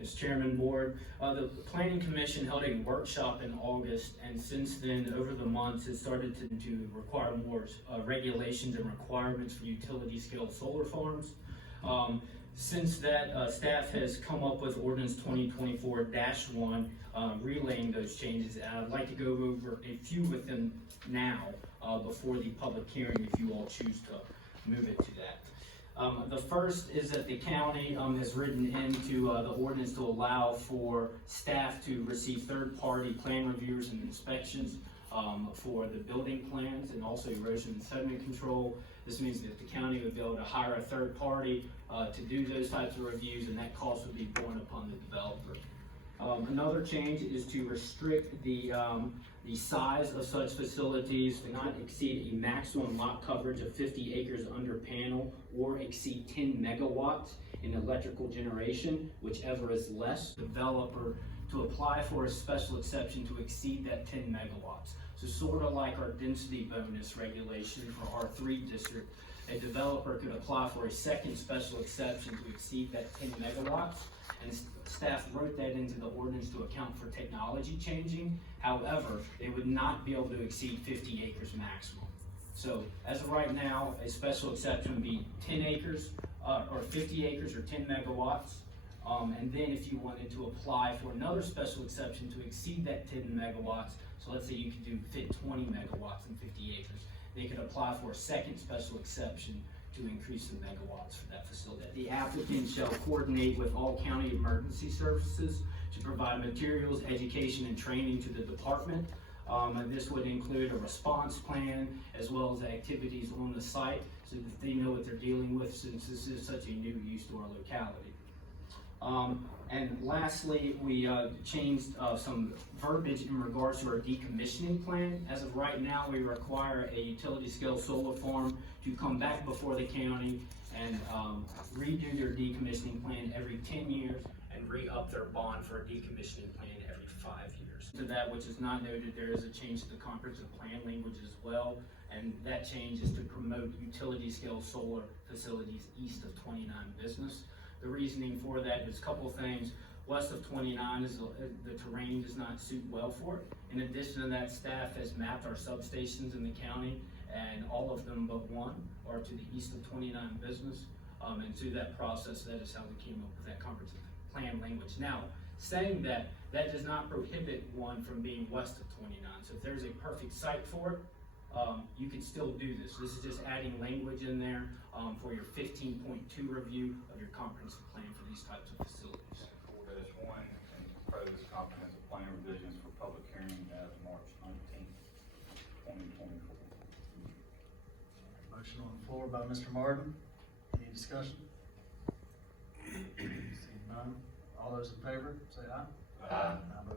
As Chairman Board, the Planning Commission held a workshop in August, and since then, over the months, it started to require more regulations and requirements for utility scale solar farms. Since that, staff has come up with ordinance 2024-1, relaying those changes, and I'd like to go over a few with them now, before the public hearing, if you all choose to move it to that. The first is that the county has written into the ordinance to allow for staff to receive third-party plan reviews and inspections for the building plans and also erosion and sediment control. This means that the county would be able to hire a third party to do those types of reviews, and that cost would be borne upon the developer. Another change is to restrict the size of such facilities to not exceed a maximum lot coverage of 50 acres under panel or exceed 10 megawatts in electrical generation, whichever is less. Developer to apply for a special exception to exceed that 10 megawatts. So sort of like our density bonus regulation for R3 district, a developer could apply for a second special exception to exceed that 10 megawatts. And staff wrote that into the ordinance to account for technology changing. However, they would not be able to exceed 50 acres maximum. So as of right now, a special exception would be 10 acres or 50 acres or 10 megawatts. And then if you wanted to apply for another special exception to exceed that 10 megawatts, so let's say you could fit 20 megawatts in 50 acres, they could apply for a second special exception to increase the megawatts for that facility. The applicant shall coordinate with all county emergency services to provide materials, education, and training to the department. And this would include a response plan as well as activities on the site so that they know what they're dealing with, since this is such a new use to our locality. And lastly, we changed some verbiage in regards to our decommissioning plan. As of right now, we require a utility scale solar farm to come back before the county and redo their decommissioning plan every 10 years and re-up their bond for a decommissioning plan every 5 years. To that, which is not noted, there is a change to the comprehensive plan language as well, and that change is to promote utility scale solar facilities east of 29 business. The reasoning for that is a couple things. West of 29 is the terrain does not suit well for it. In addition to that, staff has mapped our substations in the county, and all of them but one are to the east of 29 business. And through that process, that is how we came up with that comprehensive plan language. Now, saying that, that does not prohibit one from being west of 29. So if there's a perfect site for it, you can still do this. This is just adding language in there for your 15.2 review of your comprehensive plan for these types of facilities. 4-1 and propose comprehensive plan revisions for public hearing as of March 19th, 2024. Motion on the floor by Mr. Martin. Any discussion? Seeing none. All those in favor, say aye. Aye. I vote